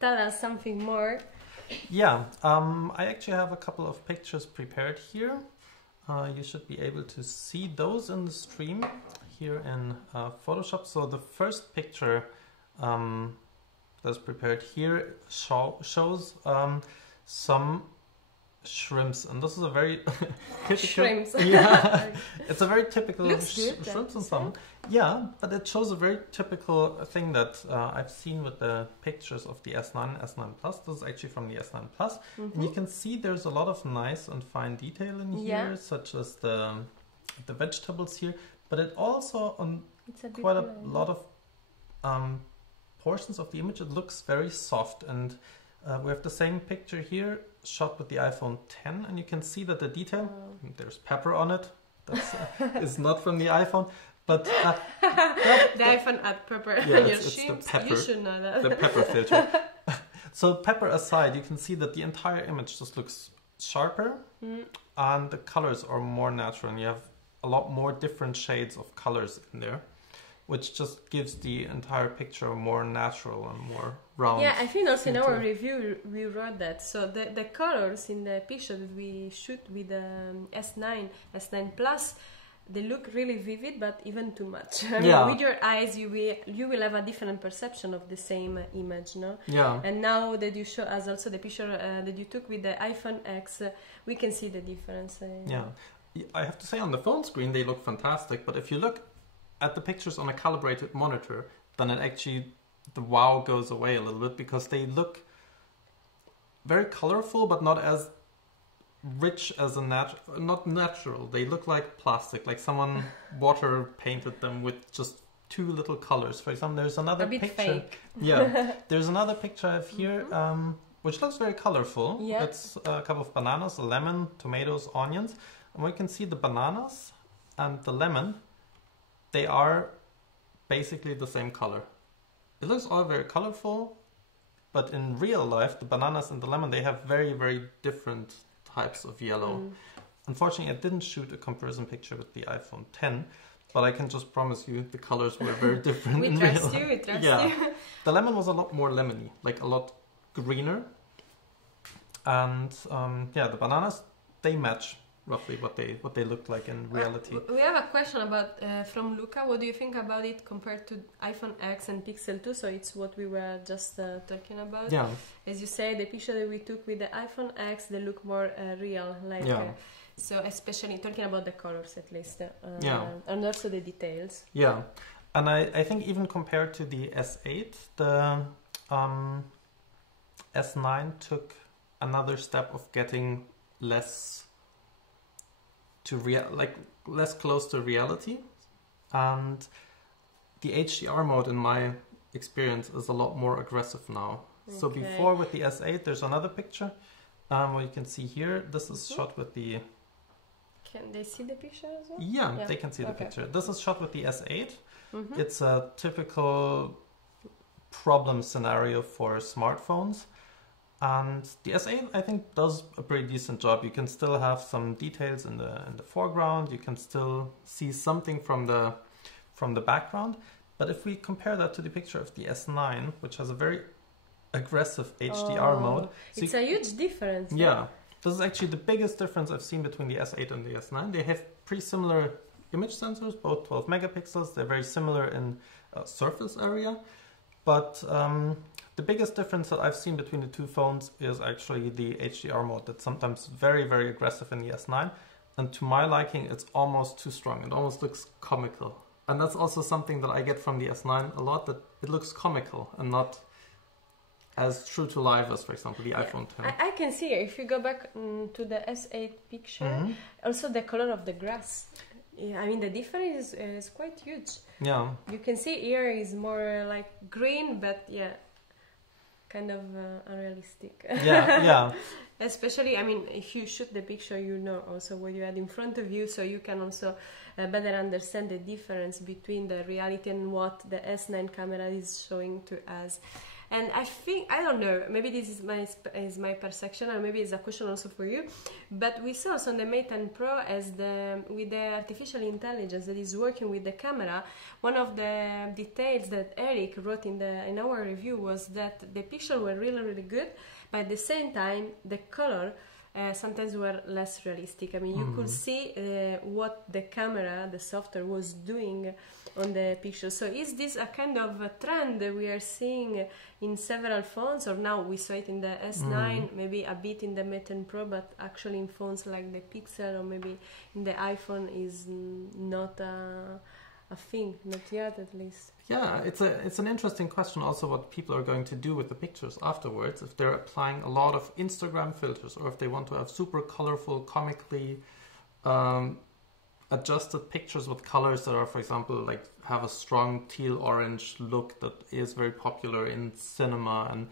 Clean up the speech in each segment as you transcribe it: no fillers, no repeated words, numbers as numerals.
tell us something more. Yeah, I actually have a couple of pictures prepared here. You should be able to see those in the stream here in Photoshop. So the first picture that's prepared here shows some shrimps, and this is a very typical Shrimps. Yeah, it's a very typical Looks good, shrimps and salmon. Yeah, but it shows a very typical thing that I've seen with the pictures of the S9 and S9 Plus. This is actually from the S9 Plus, and you can see there's a lot of nice and fine detail in here, such as the vegetables here, but it also on quite a lot of portions of the image it looks very soft, and we have the same picture here shot with the iPhone 10, and you can see that the detail, there's pepper on it, that's is not from the iPhone, but the iPhone add pepper on your it's the shrimps. pepper, You should know that. the pepper filter. So pepper aside, you can see that the entire image just looks sharper, and the colors are more natural, and you have a lot more different shades of colors in there, which just gives the entire picture more natural and more round. Yeah, I think also in our review we wrote that. So the colors in the picture that we shoot with the S9, S9 Plus, they look really vivid, but even too much. I mean, with your eyes, you will have a different perception of the same image, no? Yeah. And now that you show us also the picture that you took with the iPhone X, we can see the difference. Yeah, I have to say on the phone screen they look fantastic, but if you look at the pictures on a calibrated monitor, then it actually, the wow goes away a little bit, because they look very colorful, but not as rich as not natural. They look like plastic, like someone water painted them with just too little colors. For example, there's another picture. Fake. Yeah, there's another picture I have here, which looks very colorful. Yeah. It's a couple of bananas, a lemon, tomatoes, onions, and we can see the bananas and the lemon. They are basically the same color. It looks all very colorful, but in real life, the bananas and the lemon, they have very, very different types of yellow. Unfortunately, I didn't shoot a comparison picture with the iPhone 10, but I can just promise you the colors were very different in real life. We trust Yeah. you. The lemon was a lot more lemony, like a lot greener. And yeah, the bananas, they match roughly what they look like in reality. We have a question about from Luca. What do you think about it compared to iPhone X and Pixel 2? So it's what we were just talking about. Yeah. As you say, the picture that we took with the iPhone X, they look more real. Like, so especially talking about the colors at least. And also the details. Yeah. And I think even compared to the S8, the S9 took another step of getting less close to reality, and the HDR mode in my experience is a lot more aggressive now. Okay. So before with the S8, there's another picture where you can see here, this is shot with the... Can they see the picture as well? Yeah, they can see the picture. This is shot with the S8. It's a typical problem scenario for smartphones. And the S8, I think, does a pretty decent job. You can still have some details in the foreground. You can still see something from the background. But if we compare that to the picture of the S9, which has a very aggressive HDR mode, so it's a huge difference. Yeah, this is actually the biggest difference I've seen between the S8 and the S9. They have pretty similar image sensors, both 12 megapixels. They're very similar in surface area, but the biggest difference that I've seen between the two phones is actually the HDR mode. That's sometimes very, very aggressive in the S9. And to my liking, it's almost too strong. It almost looks comical. And that's also something that I get from the S9 a lot, that it looks comical and not as true to life as, for example, the iPhone 10. I can see, if you go back to the S8 picture, also the color of the grass. Yeah, I mean, the difference is quite huge. Yeah. You can see here is more like green, but yeah, kind of unrealistic. Yeah. Especially, I mean, if you shoot the picture, you know also what you had in front of you, so you can also better understand the difference between the reality and what the S9 camera is showing to us. And I think, I don't know, maybe this is my perception, or maybe it's a question also for you, but we saw also on the Mate 10 Pro with the artificial intelligence that is working with the camera. One of the details that Eric wrote in our review was that the pixels were really, really good, but at the same time, the color sometimes were less realistic. I mean, you could see what the camera, the software, was doing on the picture. So is this a kind of a trend that we are seeing in several phones, or now we saw it in the S9, maybe a bit in the Mate 10 Pro, but actually in phones like the Pixel or maybe in the iPhone is not a thing, not yet at least. Yeah, it's an interesting question also what people are going to do with the pictures afterwards, if they're applying a lot of Instagram filters or if they want to have super colorful, comically adjusted pictures with colors that are, for example, like have a strong teal orange look that is very popular in cinema, and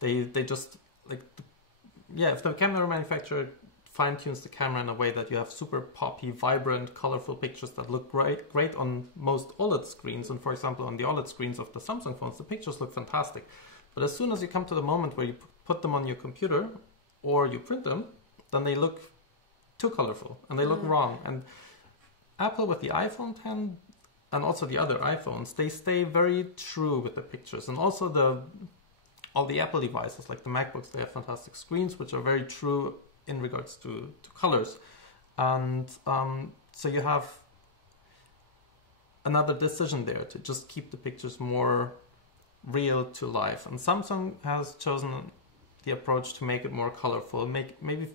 they just like, if the camera manufacturer fine-tunes the camera in a way that you have super poppy, vibrant, colorful pictures that look great on most OLED screens, and for example on the OLED screens of the Samsung phones the pictures look fantastic, but as soon as you come to the moment where you put them on your computer or you print them, then they look too colorful and they look wrong. And Apple with the iPhone 10 and also the other iPhones, they stay very true with the pictures, and also all the Apple devices like the MacBooks, they have fantastic screens which are very true in regards to colors, and so you have another decision there to just keep the pictures more real to life, and Samsung has chosen the approach to make it more colorful, maybe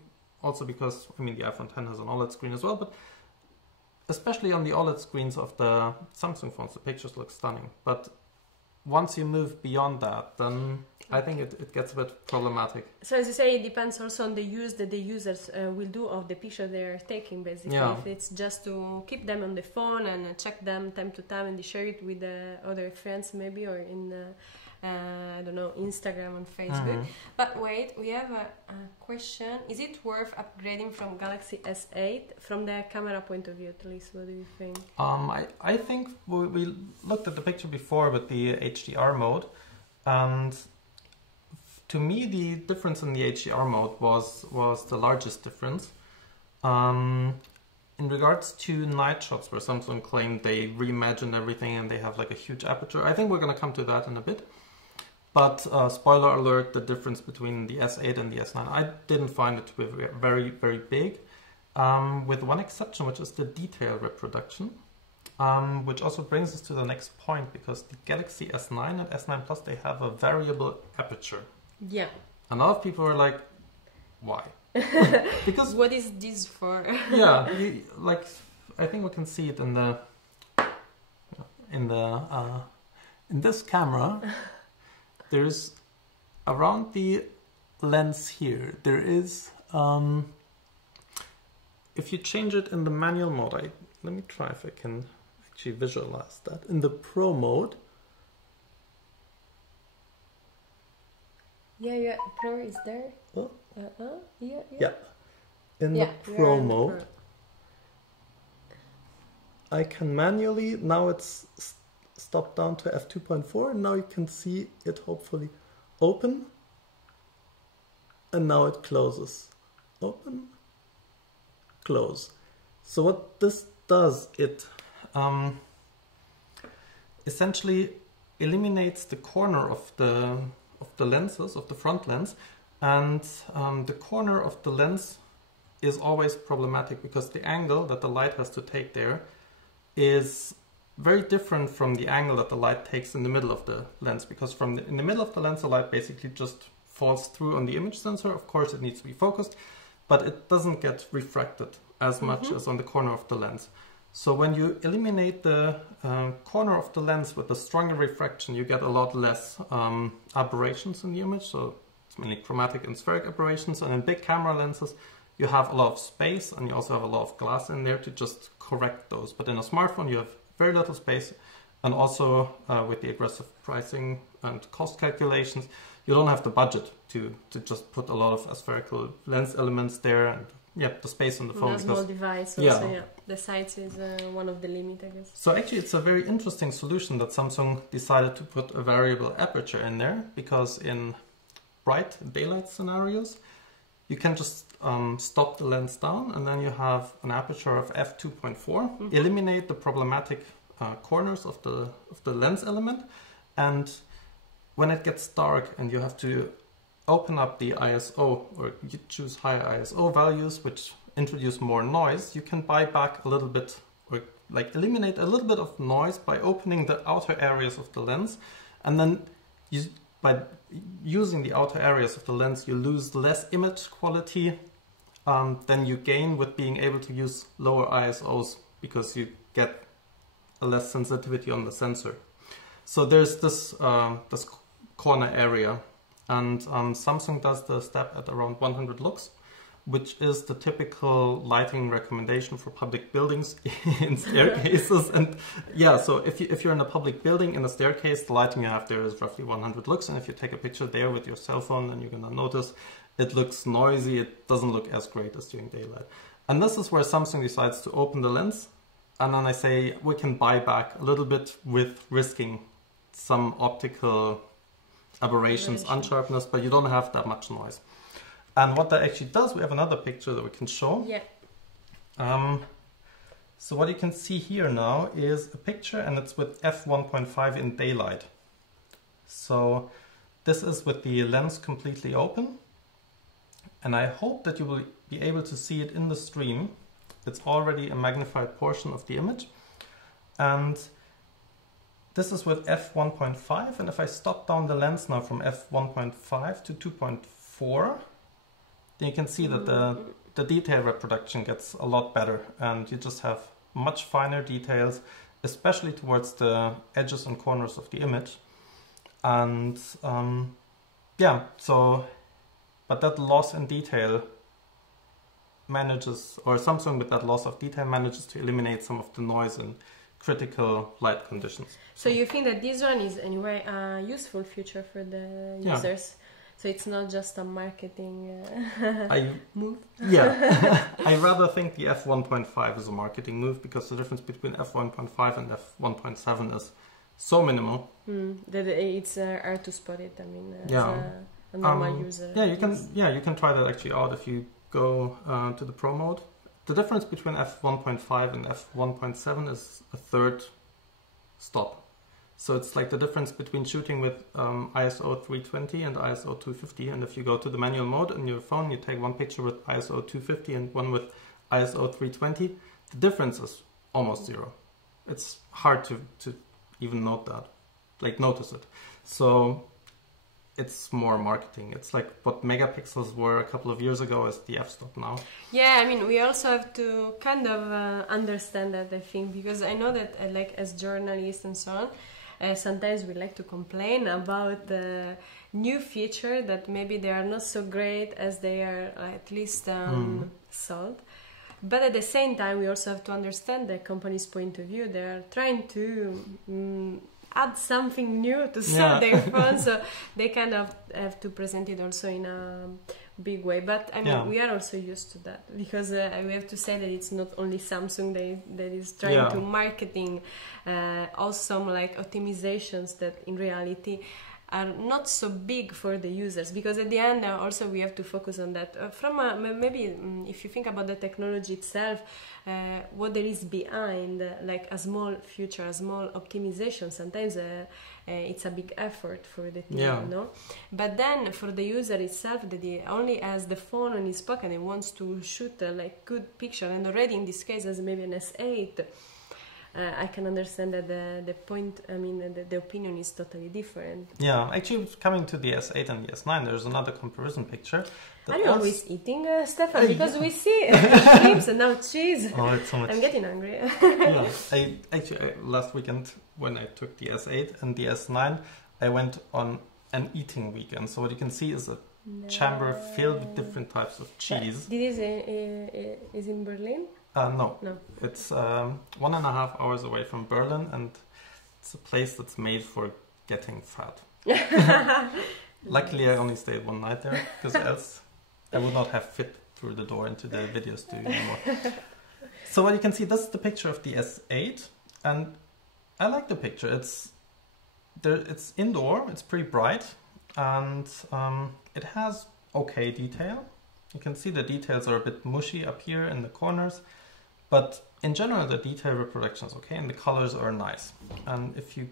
also because, I mean, the iPhone 10 has an OLED screen as well, but especially on the OLED screens of the Samsung phones the pictures look stunning, but once you move beyond that, then I think it gets a bit problematic. So as you say, it depends also on the use that the users will do of the picture they are taking, basically. Yeah. If it's just to keep them on the phone and check them time to time and share it with other friends maybe, or in, I don't know, Instagram and Facebook. But wait, we have a question. Is it worth upgrading from Galaxy S8 from the camera point of view, at least? What do you think? I think we looked at the picture before with the HDR mode, and to me, the difference in the HDR mode was the largest difference. In regards to night shots, where Samsung claimed they reimagined everything and they have like a huge aperture, I think we're going to come to that in a bit. But spoiler alert, the difference between the S8 and the S9, I didn't find it to be very, very big, with one exception, which is the detail reproduction. Which also brings us to the next point, because the Galaxy S9 and S9 Plus, they have a variable aperture. Yeah. A lot of people are like, why? Because what is this for? Yeah, like I think we can see it in this camera. There's around the lens here. There is if you change it in the manual mode, let me try if I can actually visualize that in the Pro mode. Yeah, Pro is there. Oh. Yeah. In the Pro mode, I can manually, now it's stopped down to f2.4, and now you can see it hopefully open, and now it closes. Open, close. So what this does, it essentially eliminates the corner of the lenses, of the front lens, and the corner of the lens is always problematic because the angle that the light has to take there is very different from the angle that the light takes in the middle of the lens, because in the middle of the lens the light basically just falls through on the image sensor. Of course it needs to be focused, but it doesn't get refracted as much as on the corner of the lens. So when you eliminate the corner of the lens with a stronger refraction, you get a lot less aberrations in the image. So it's mainly chromatic and spheric aberrations. And in big camera lenses, you have a lot of space, and you also have a lot of glass in there to just correct those. But in a smartphone, you have very little space. And also with the aggressive pricing and cost calculations, you don't have the budget to just put a lot of aspherical lens elements there and the space on the phone. A small device also, yeah. The size is one of the limit, I guess. So actually it's a very interesting solution that Samsung decided to put a variable aperture in there, because in bright daylight scenarios, you can just stop the lens down, and then you have an aperture of f2.4, eliminate the problematic corners of the lens element, and when it gets dark and you have to open up the ISO, or you choose higher ISO values which introduce more noise, you can buy back a little bit, or like eliminate a little bit of noise by opening the outer areas of the lens, and then by using the outer areas of the lens you lose less image quality than you gain with being able to use lower ISOs, because you get a less sensitivity on the sensor. So there's this corner area, and Samsung does the step at around 100 lux, which is the typical lighting recommendation for public buildings in staircases. And yeah, so if you're in a public building in a staircase, the lighting you have there is roughly 100 lux, and if you take a picture there with your cell phone, then you're gonna notice it looks noisy, it doesn't look as great as during daylight. And this is where Samsung decides to open the lens, and then I say we can buy back a little bit with risking some optical aberrations, unsharpness, but you don't have that much noise. And what that actually does, we have another picture that we can show. Yeah. So what you can see here now is a picture, and it's with f1.5 in daylight. So this is with the lens completely open, and I hope that you will be able to see it in the stream. It's already a magnified portion of the image, and this is with f1.5, and if I stop down the lens now from f1.5 to 2.4, then you can see that the detail reproduction gets a lot better, and you just have much finer details, especially towards the edges and corners of the image. And yeah, so, but that loss in detail manages, or Samsung with that loss of detail manages to eliminate some of the noise and critical light conditions. So you think that this one is anyway a useful feature for the users? So it's not just a marketing move? Yeah, I rather think the f1.5 is a marketing move, because the difference between f1.5 and f1.7 is so minimal. That it's hard to spot it, I mean, as a normal user. Yeah, you can try that actually out if you go to the Pro mode. The difference between f1.5 and f1.7 is a third stop. So it's like the difference between shooting with ISO 320 and ISO 250. And if you go to the manual mode on your phone, you take one picture with ISO 250 and one with ISO 320, the difference is almost zero. It's hard to even notice it. So it's more marketing. It's like what megapixels were a couple of years ago as the f-stop now. Yeah, I mean, we also have to kind of understand that, I think, because I know that like as journalists and so on, sometimes we like to complain about the new feature that maybe they are not so great as they are at least sold. But at the same time, we also have to understand the company's point of view. They are trying to add something new to sell their phone, so they kind of have to present it also in a big way. But I mean, we are also used to that, because we have to say that it's not only Samsung that is trying to marketing awesome like optimizations that in reality are not so big for the users, because at the end also we have to focus on that from maybe if you think about the technology itself, what there is behind like a small feature, a small optimization. Sometimes it's a big effort for the team, you know. But then for the user itself, that he only has the phone in his pocket and wants to shoot a like good picture, and already in this case as maybe an S8, I can understand that the point, I mean, the opinion is totally different. Yeah, actually coming to the S8 and the S9, there's another comparison picture. Are you always eating, Stefan? Because we see shrimps and now cheese. Oh, it's so much. I'm getting hungry. I last weekend when I took the S8 and the S9, I went on an eating weekend. So what you can see is a chamber filled with different types of cheese. This is in Berlin? No. It's 1.5 hours away from Berlin, and it's a place that's made for getting fat. Luckily, I only stayed one night there, because else I would not have fit through the door into the video studio anymore. So what you can see, this is the picture of the S8, and I like the picture. It's indoor, it's pretty bright, and it has okay detail. You can see the details are a bit mushy up here in the corners, but in general the detail reproduction is okay, and the colors are nice. And if you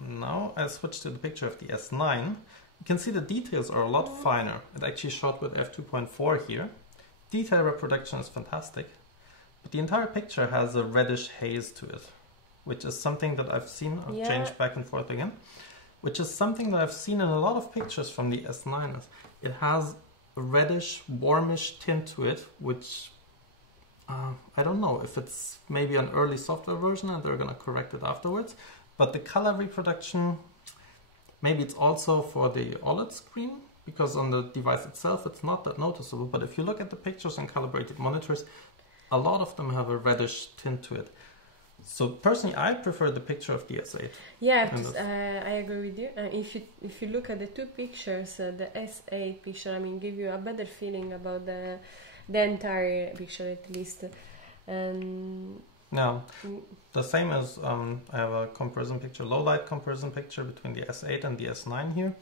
now I switch to the picture of the S9, you can see the details are a lot finer. It actually shot with f2.4 here. Detail reproduction is fantastic, but the entire picture has a reddish haze to it, which is something that I've seen. I've changed back and forth again, which is something that I've seen in a lot of pictures from the S9. It has a reddish, warmish tint to it, which I don't know if it's maybe an early software version and they're going to correct it afterwards. But the color reproduction, maybe it's also for the OLED screen, because on the device itself it's not that noticeable. But if you look at the pictures on calibrated monitors, a lot of them have a reddish tint to it. So personally, I prefer the picture of the S8. Yeah, I agree with you. If you look at the two pictures, the S8 picture, I mean, give you a better feeling about the entire picture at least. No, the same as I have a comparison picture, low light comparison picture between the S8 and the S9 here.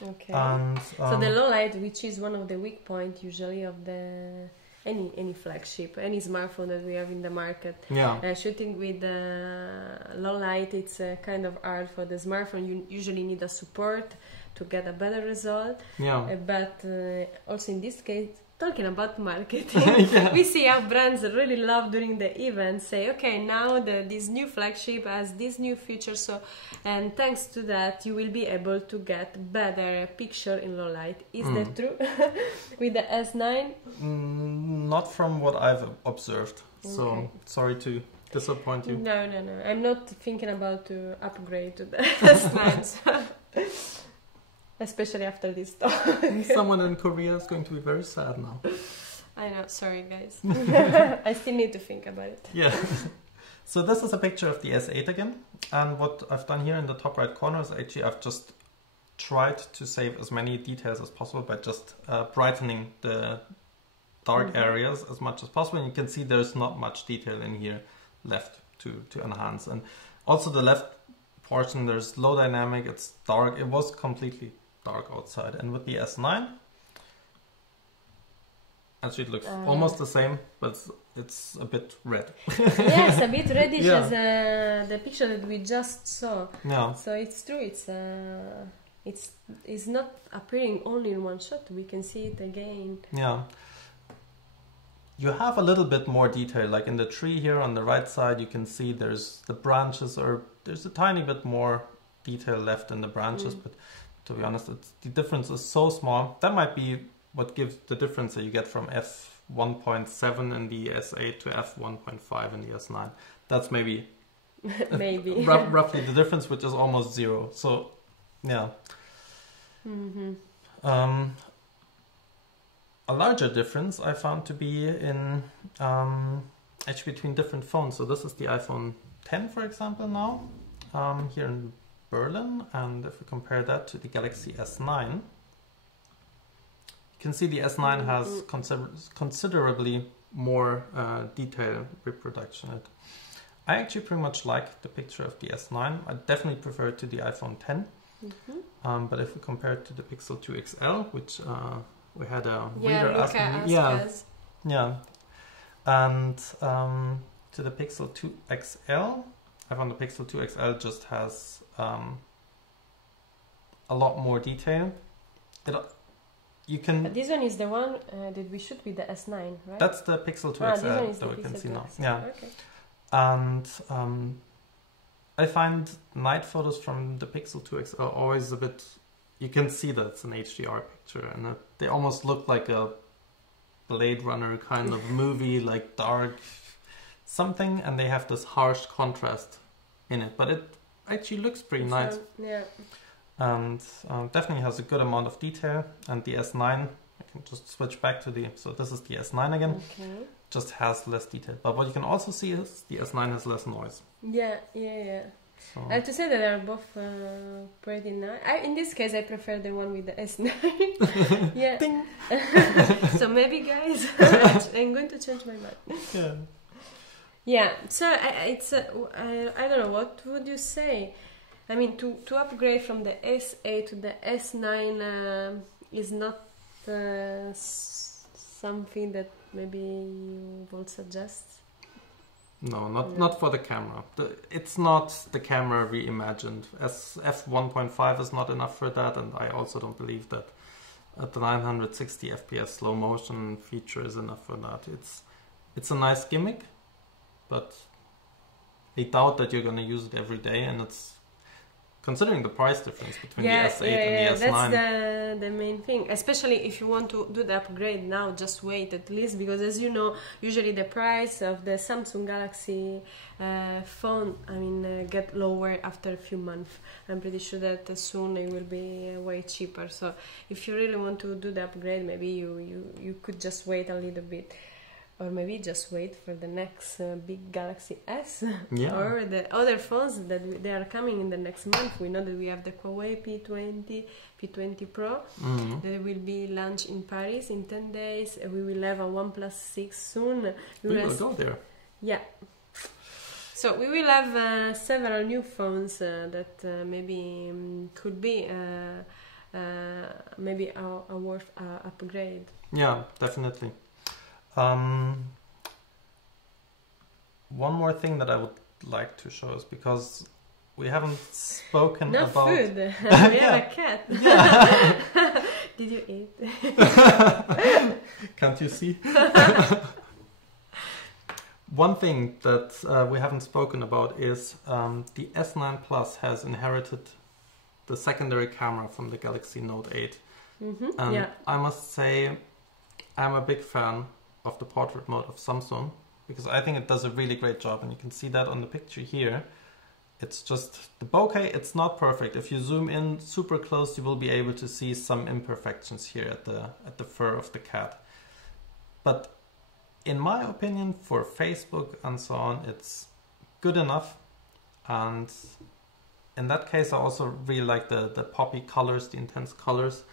Okay. And, so the low light, which is one of the weak points usually of the any flagship, any smartphone that we have in the market. Yeah. Shooting with low light, it's kind of hard for the smartphone. You usually need a support to get a better result. Yeah. But also in this case, talking about marketing, we see how brands really love during the event say, okay, now this new flagship has this new feature, so and thanks to that you will be able to get better picture in low light. Is that true with the S9? Not from what I've observed. So sorry to disappoint you. No. I'm not thinking about to upgrade to the S9. Especially after this talk. Someone in Korea is going to be very sad now. I know, sorry guys. I still need to think about it. Yeah. So this is a picture of the S8 again. And what I've done here in the top right corner is actually I've just tried to save as many details as possible by just brightening the dark areas as much as possible. And you can see there's not much detail in here left to enhance. And also the left portion, there's low dynamic, it's dark. It was completely dark outside, and with the S9 actually it looks almost the same, but it's a bit red. Yes, a bit reddish as the picture that we just saw. Yeah. So it's true, it's not appearing only in one shot, we can see it again. Yeah. You have a little bit more detail, like in the tree here on the right side, you can see there's the branches, or there's a tiny bit more detail left in the branches, but to be honest, the difference is so small. That might be what gives the difference that you get from f1.7 in the S8 to f1.5 in the S9. That's maybe roughly the difference, which is almost zero. So, yeah. A larger difference I found to be in actually between different phones. So this is the iPhone 10, for example, now here in Berlin, and if we compare that to the Galaxy S9, you can see the S9 has considerably more detail reproduction. I actually pretty much like the picture of the S9. I definitely prefer it to the iPhone 10. But if we compare it to the Pixel 2 XL, which we had a reader asking me, and to the Pixel 2 XL, I found the Pixel 2 XL just has a lot more detail. You can. But this one is the one that we shoot with the S9, right? That's the Pixel 2 XL that we can see now. Yeah. Okay. And I find night photos from the Pixel 2 XL always a bit. You can see that it's an HDR picture, and they almost look like a Blade Runner kind of movie, like dark something, and they have this harsh contrast in it. But it actually looks pretty nice. Yeah. And definitely has a good amount of detail. And the S9, I can just switch back to the. So this is the S9 again. Okay. Just has less detail. But what you can also see is the S9 has less noise. Yeah. So. I have to say that they are both pretty nice. In this case, I prefer the one with the S9. Yeah. So maybe, guys, I'm going to change my mind. Yeah. Yeah. So I don't know. What would you say? I mean, to upgrade from the S8 to the S9 is not something that maybe you would suggest. No, not for the camera. It's not the camera reimagined. As f1.5 is not enough for that, and I also don't believe that the 960 FPS slow motion feature is enough for that. It's a nice gimmick, but I doubt that you're going to use it every day, and it's considering the price difference between the S8 and the S9. That's the main thing. Especially if you want to do the upgrade now, just wait at least, because as you know, usually the price of the Samsung Galaxy phone, get lower after a few months. I'm pretty sure that soon it will be way cheaper. So if you really want to do the upgrade, maybe you could just wait a little bit. Or maybe just wait for the next big Galaxy S. Yeah. Or the other phones that they are coming in the next month. We know that we have the Huawei P20, P20 Pro. That will be launched in Paris in 10 days. We will have a OnePlus 6 soon. We will go there. Yeah. So we will have several new phones that maybe could be maybe a worth upgrade. Yeah, definitely. One more thing that I would like to show is because we haven't spoken about food. We have a cat. Yeah. Did you eat? Can't you see? One thing that we haven't spoken about is the S9 Plus has inherited the secondary camera from the Galaxy Note 8. And I must say I'm a big fan of the portrait mode of Samsung, because I think it does a really great job, and you can see that on the picture here. It's just the bokeh, it's not perfect. If you zoom in super close, you will be able to see some imperfections here at the fur of the cat. But in my opinion, for Facebook and so on, it's good enough. And in that case, I also really like the poppy colors, the intense colors,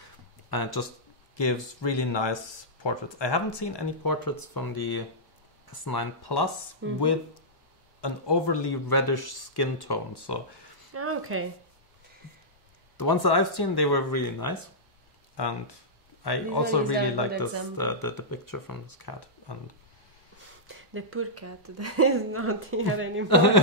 and it just gives really nice portraits. I haven't seen any portraits from the S9 Plus with an overly reddish skin tone. So okay. The ones that I've seen, they were really nice, and I also really like this the picture from this cat. And the poor cat that is not here anymore.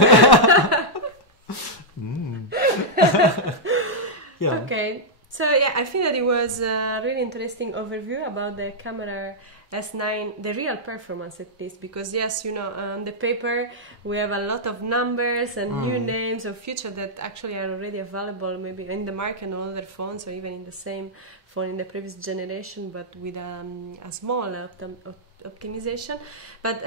Yeah. Okay. So yeah, I think that it was a really interesting overview about the camera S9, the real performance at least, because yes, you know, on the paper we have a lot of numbers and new names of features that actually are already available maybe in the market on other phones, or even in the same phone in the previous generation, but with a small optimization. But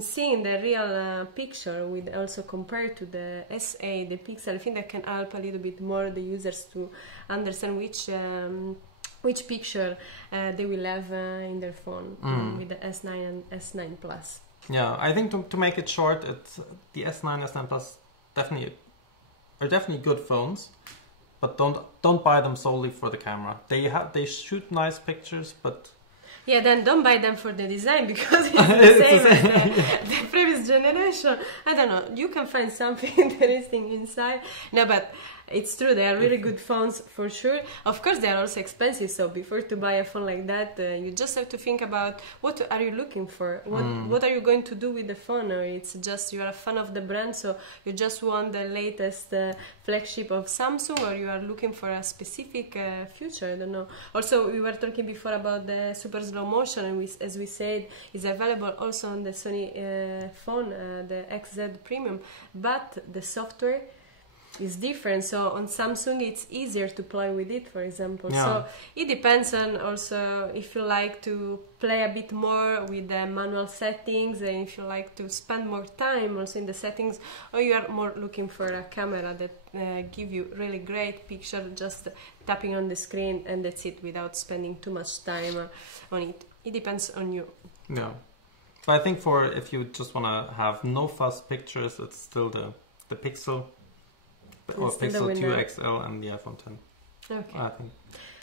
seeing the real picture with also compared to the SA, the Pixel, I think that can help a little bit more the users to understand which picture they will have in their phone with the S9 and S9 Plus. Yeah, I think to make it short, the S9, S9 Plus are definitely good phones, but don't buy them solely for the camera. They shoot nice pictures, but yeah, then don't buy them for the design, because it's the same as the previous generation. I don't know, you can find something interesting inside. No, but it's true, they are really good phones for sure. Of course, they are also expensive, so before to buy a phone like that, you just have to think about what are you looking for, what are you going to do with the phone, or it's just you are a fan of the brand, so you just want the latest flagship of Samsung, or you are looking for a specific feature, I don't know. Also, we were talking before about the super slow motion, and as we said, is available also on the Sony phone, the XZ Premium, but the software is different. So on Samsung it's easier to play with it, for example. Yeah. So it depends on also if you like to play a bit more with the manual settings, and if you like to spend more time also in the settings, or you are more looking for a camera that give you really great picture, just tapping on the screen and that's it, without spending too much time on it. It depends on you. Yeah, but I think if you just want to have no fuss pictures, it's still the Pixel. or Pixel 2 XL and the iPhone 10. Okay. I think,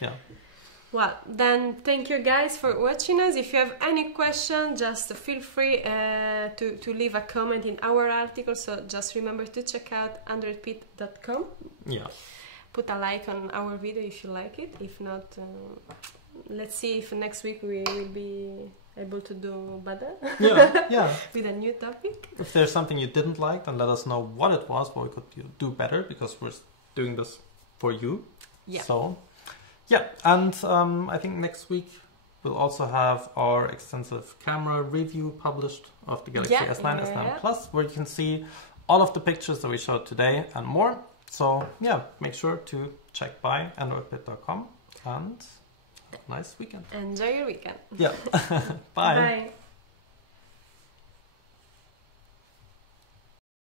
yeah. Well, then thank you guys for watching us. If you have any question, just feel free to leave a comment in our article. So just remember to check out androidpit.com. Yeah. Put a like on our video if you like it. If not, let's see if next week we will be able to do better. Yeah. With a new topic. If there's something you didn't like, then let us know what it was, what we could do better, because we're doing this for you. Yeah. So, yeah, and I think next week we'll also have our extensive camera review published of the Galaxy S9, S9 Plus, where you can see all of the pictures that we showed today and more. So, yeah, make sure to check by androidpit.com and have a nice weekend. Enjoy your weekend. Yeah. Bye. Bye.